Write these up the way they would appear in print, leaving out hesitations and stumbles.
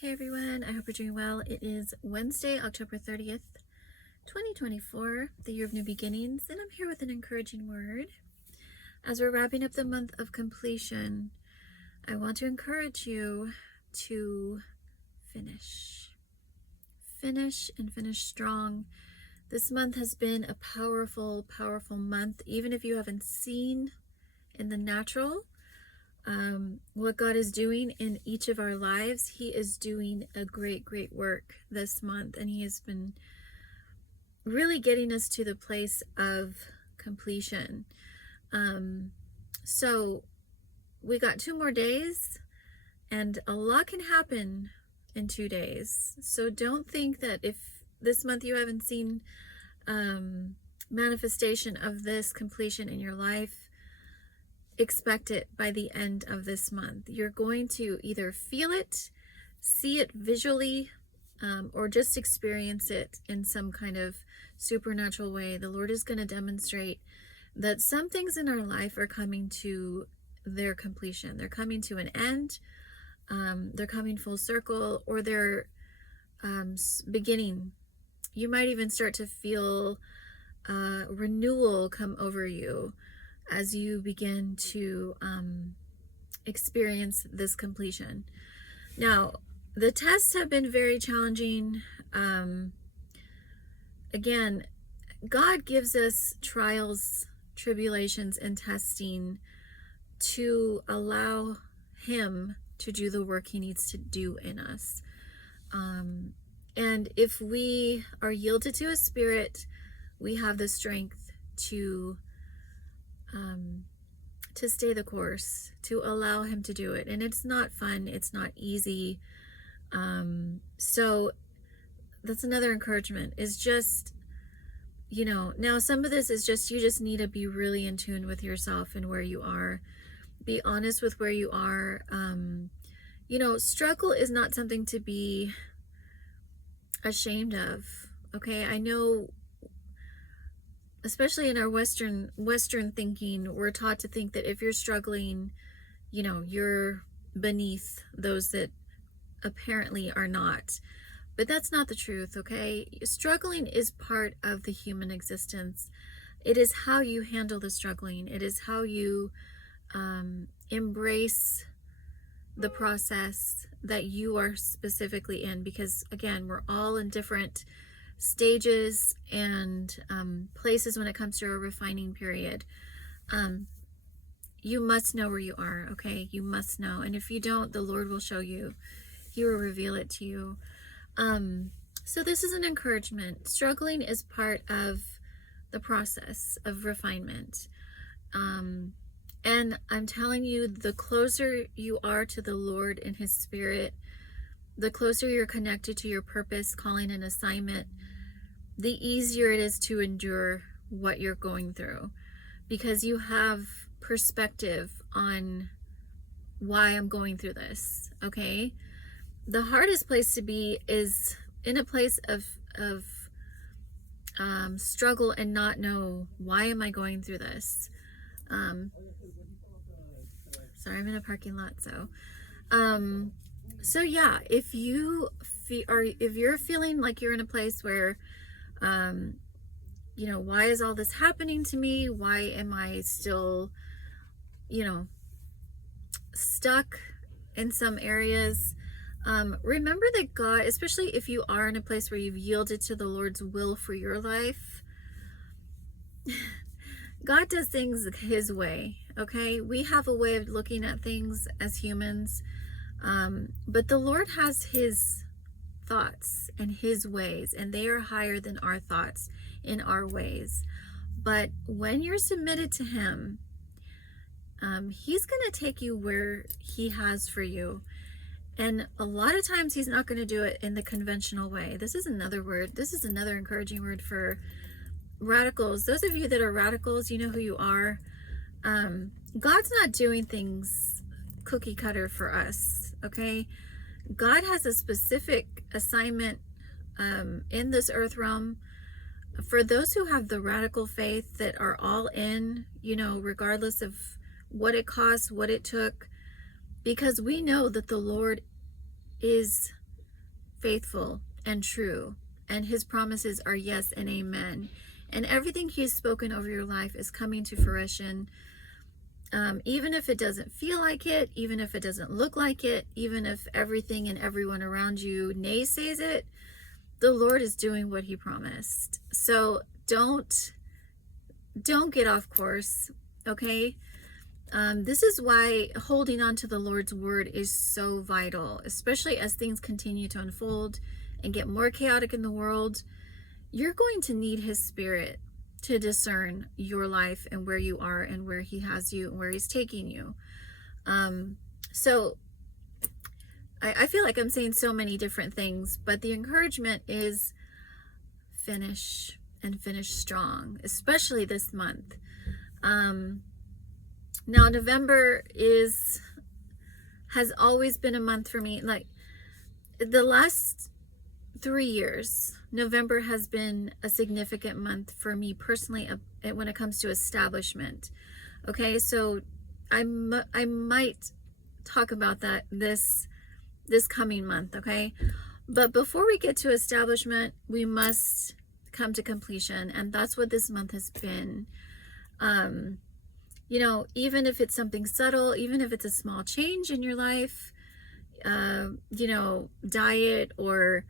Hey everyone, I hope you're doing well. It is Wednesday, October 30th, 2024, the year of new beginnings, and I'm here with an encouraging word. As we're wrapping up the month of completion, I want to encourage you to finish. Finish and finish strong. This month has been a powerful, powerful month, even if you haven't seen in the natural what God is doing in each of our lives. He is doing a great work this month, and He has been really getting us to the place of completion. So we got 2 more days, and a lot can happen in 2 days. So don't think that if this month you haven't seen manifestation of this completion in your life, expect it by the end of this month. You're going to either feel it, see it visually, or just experience it in some kind of supernatural way. The Lord is going to demonstrate that some things in our life are coming to their completion. They're coming to an end. They're coming full circle, or they're beginning. You might even start to feel renewal come over you as you begin to experience this completion. Now, the tests have been very challenging. Again, God gives us trials, tribulations, and testing to allow Him to do the work He needs to do in us. And if we are yielded to His Spirit, we have the strength to stay the course, to allow Him to do it. And it's not fun, it's not easy. So that's another encouragement, is just, now some of this is just, you just need to be really in tune with yourself and where you are. Be honest with where you are. Struggle is not something to be ashamed of. Okay, I know, especially in our Western thinking, we're taught to think that if you're struggling, you're beneath those that apparently are not. But that's not the truth, okay? Struggling is part of the human existence. It is how you handle the struggling. It is how you embrace the process that you are specifically in, because again, we're all in different stages and places when it comes to a refining period. You must know where you are, okay? You must know. And if you don't, the Lord will show you. He will reveal it to you. So this is an encouragement. Struggling is part of the process of refinement. And I'm telling you, the closer you are to the Lord and His Spirit, the closer you're connected to your purpose, calling, and assignment, the easier it is to endure what you're going through, because you have perspective on why I'm going through this, okay? The hardest place to be is in a place of struggle and not know, why am I going through this? Sorry, I'm in a parking lot, so yeah, if you're feeling like you're in a place where why is all this happening to me? Why am I still, stuck in some areas? Remember that God, especially if you are in a place where you've yielded to the Lord's will for your life, God does things His way, okay? We have a way of looking at things as humans, but the Lord has His thoughts and His ways, and they are higher than our thoughts in our ways. But when you're submitted to Him, He's going to take you where He has for you. And a lot of times He's not going to do it in the conventional way. This is another encouraging word for radicals. Those of you that are radicals, you know who you are. God's not doing things cookie cutter for us, okay? God has a specific assignment in this earth realm for those who have the radical faith that are all in, regardless of what it costs, what it took, because we know that the Lord is faithful and true, and his promises are yes and amen. And everything he's spoken over your life is coming to fruition. Even if it doesn't feel like it, even if it doesn't look like it, even if everything and everyone around you naysays it, the Lord is doing what he promised. So don't get off course, okay? This is why holding on to the Lord's word is so vital, especially as things continue to unfold and get more chaotic in the world. You're going to need his spirit to discern your life and where you are and where he has you and where he's taking you. So I feel like I'm saying so many different things, but the encouragement is finish and finish strong, especially this month. Now November has always been a month for me. Like the last 3 years, November has been a significant month for me personally when it comes to establishment. Okay, so I might talk about that this coming month, okay? But before we get to establishment, we must come to completion, and that's what this month has been. You know, even if it's something subtle, even if it's a small change in your life, you know, diet or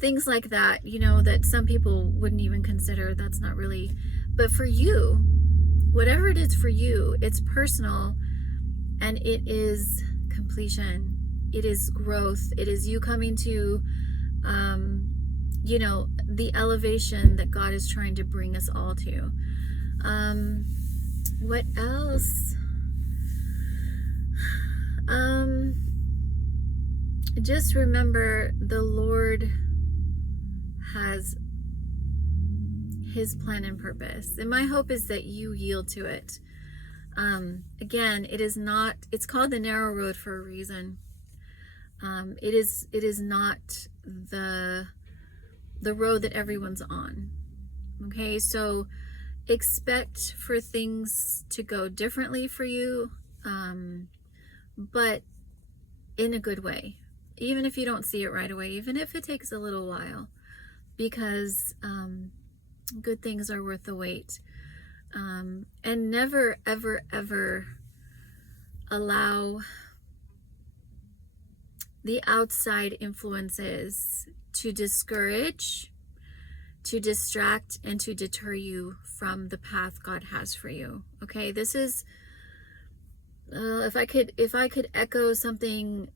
things like that, you know, that some people wouldn't even consider. That's not really, but for you, whatever it is for you, it's personal, and it is completion. It is growth. It is you coming to, you know, the elevation that God is trying to bring us all to. What else? Just remember the Lord has his plan and purpose, and my hope is that you yield to it. Again, it's called the narrow road for a reason. It is not the road that everyone's on. Okay, so expect for things to go differently for you, but in a good way, even if you don't see it right away, even if it takes a little while, because good things are worth the wait. And never, ever, ever allow the outside influences to discourage, to distract, and to deter you from the path God has for you. Okay, this is if I could echo something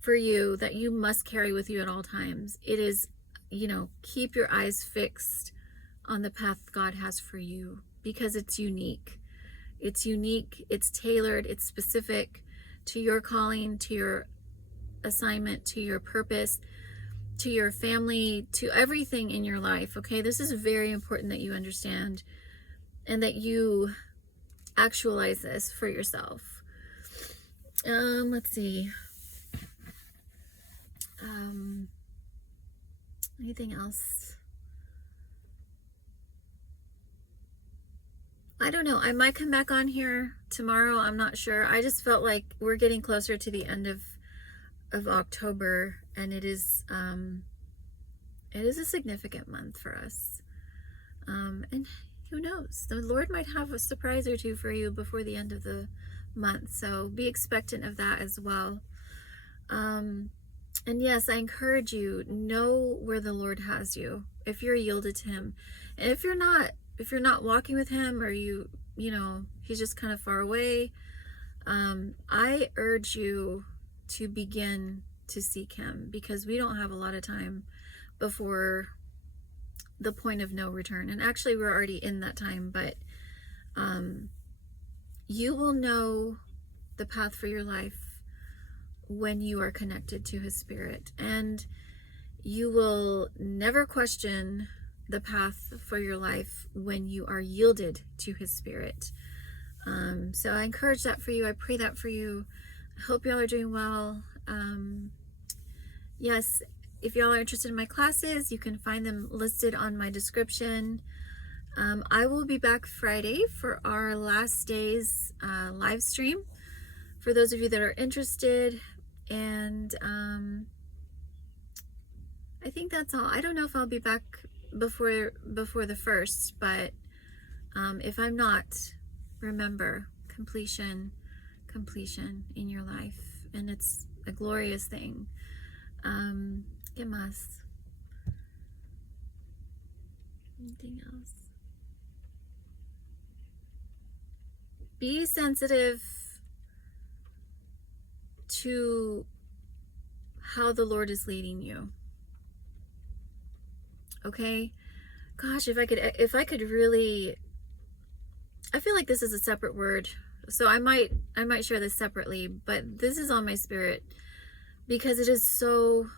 for you that you must carry with you at all times, it is, you know, keep your eyes fixed on the path God has for you, because it's unique. It's unique, it's tailored, it's specific to your calling, to your assignment, to your purpose, to your family, to everything in your life. Okay, this is very important that you understand and that you actualize this for yourself. Let's see. Anything else? I don't know. I might come back on here tomorrow. I'm not sure. I just felt like we're getting closer to the end of October, and it is a significant month for us. And who knows? The Lord might have a surprise or two for you before the end of the month. So be expectant of that as well. And yes, I encourage you, know where the Lord has you if you're yielded to him. And if you're not walking with him, or you know, he's just kind of far away, I urge you to begin to seek him, because we don't have a lot of time before the point of no return. And actually we're already in that time, but you will know the path for your life when you are connected to his spirit, and you will never question the path for your life when you are yielded to his spirit. So I encourage that for you. I pray that for you. I hope y'all are doing well. Yes, if y'all are interested in my classes, you can find them listed on my description. I will be back Friday for our last day's live stream for those of you that are interested. And I think that's all. I don't know if I'll be back before the first, but if I'm not, remember completion in your life, and it's a glorious thing. ¿Qué más? Anything else? Be sensitive to how the Lord is leading you. Okay? Gosh, if I could really, I feel like this is a separate word. So I might share this separately, but this is on my spirit because it is so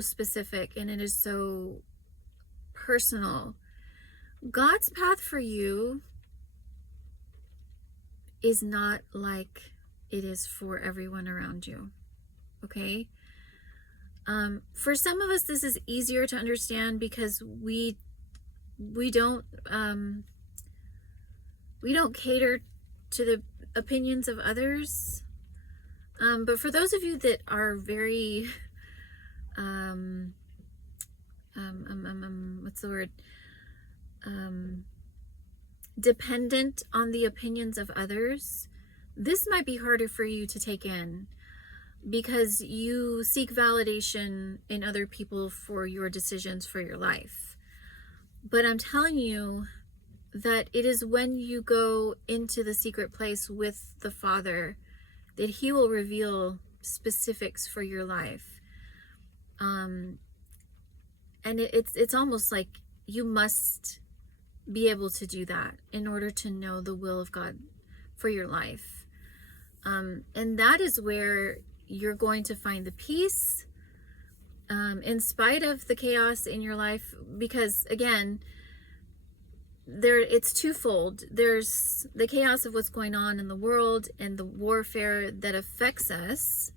specific and it is so personal. God's path for you is not like it is for everyone around you. Okay? For some of us, this is easier to understand because we don't cater to the opinions of others. But for those of you that are very what's the word? Dependent on the opinions of others, this might be harder for you to take in because you seek validation in other people for your decisions for your life. But I'm telling you that it is when you go into the secret place with the Father that He will reveal specifics for your life. And it's almost like you must be able to do that in order to know the will of God for your life. And that is where you're going to find the peace in spite of the chaos in your life, because again, it's twofold. There's the chaos of what's going on in the world and the warfare that affects us.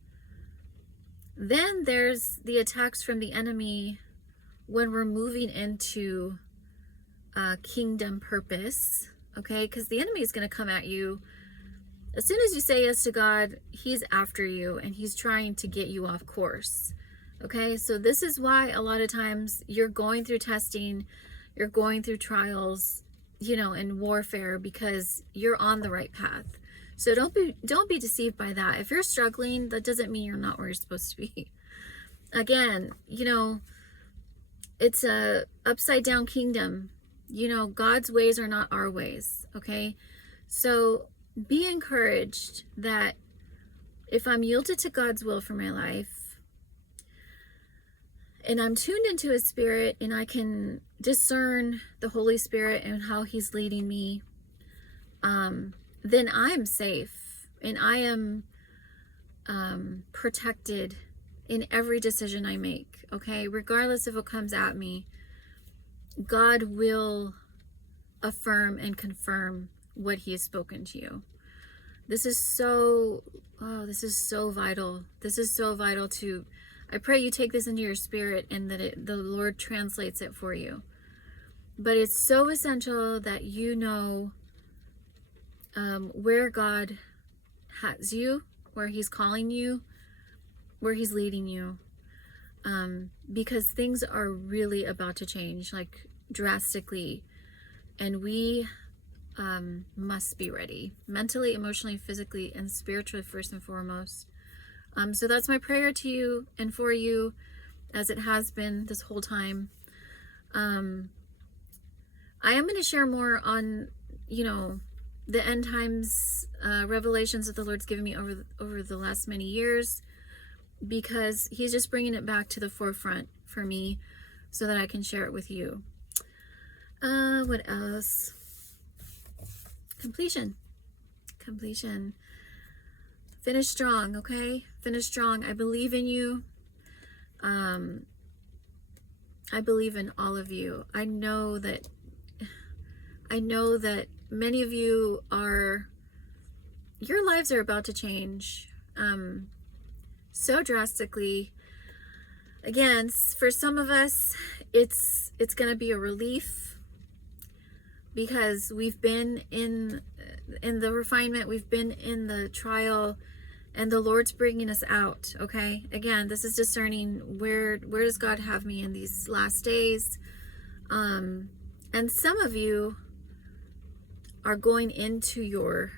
Then there's the attacks from the enemy when we're moving into kingdom purpose, okay? Because the enemy is going to come at you. As soon as you say yes to God, He's after you and He's trying to get you off course, okay? So this is why a lot of times you're going through testing, you're going through trials, and warfare, because you're on the right path. So don't be deceived by that. If you're struggling, that doesn't mean you're not where you're supposed to be. Again, it's a upside down kingdom. God's ways are not our ways, okay? So be encouraged that if I'm yielded to God's will for my life, and I'm tuned into His Spirit, and I can discern the Holy Spirit and how He's leading me, then I am safe, and I am protected in every decision I make, okay? Regardless of what comes at me, God will affirm and confirm what He has spoken to you. This is so vital. This is so vital to, I pray you take this into your spirit and that the Lord translates it for you. But it's so essential that you know where God has you, where He's calling you, where He's leading you. Because things are really about to change, like drastically, and we must be ready, mentally, emotionally, physically, and spiritually, first and foremost. So that's my prayer to you and for you, as it has been this whole time. I am going to share more on, the end times revelations that the Lord's given me over the last many years, because He's just bringing it back to the forefront for me so that I can share it with you. What else? Completion. Finish strong, okay? Finish strong. I believe in you. I believe in all of you. I know that many of you your lives are about to change so drastically. Again, for some of us, it's going to be a relief, because we've been in the refinement, we've been in the trial, and the Lord's bringing us out. Okay, again, this is discerning where does God have me in these last days. And some of you are going into your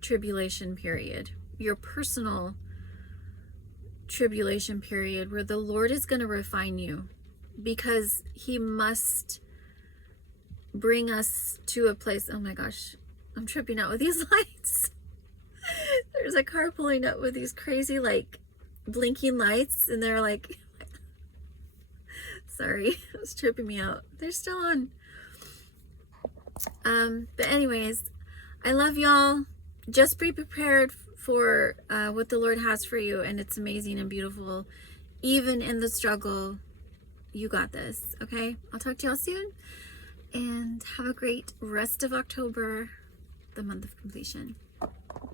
tribulation period, your personal tribulation period, where the Lord is going to refine you, because he must bring us to a place. Oh my gosh, I'm tripping out with these lights. There's a car pulling up with these crazy like blinking lights, and they're like, sorry, it was tripping me out. They're still on. But anyways, I love y'all. Just be prepared for what the Lord has for you, and it's amazing and beautiful. Even in the struggle, you got this. Okay, I'll talk to y'all soon, and have a great rest of October, the month of completion.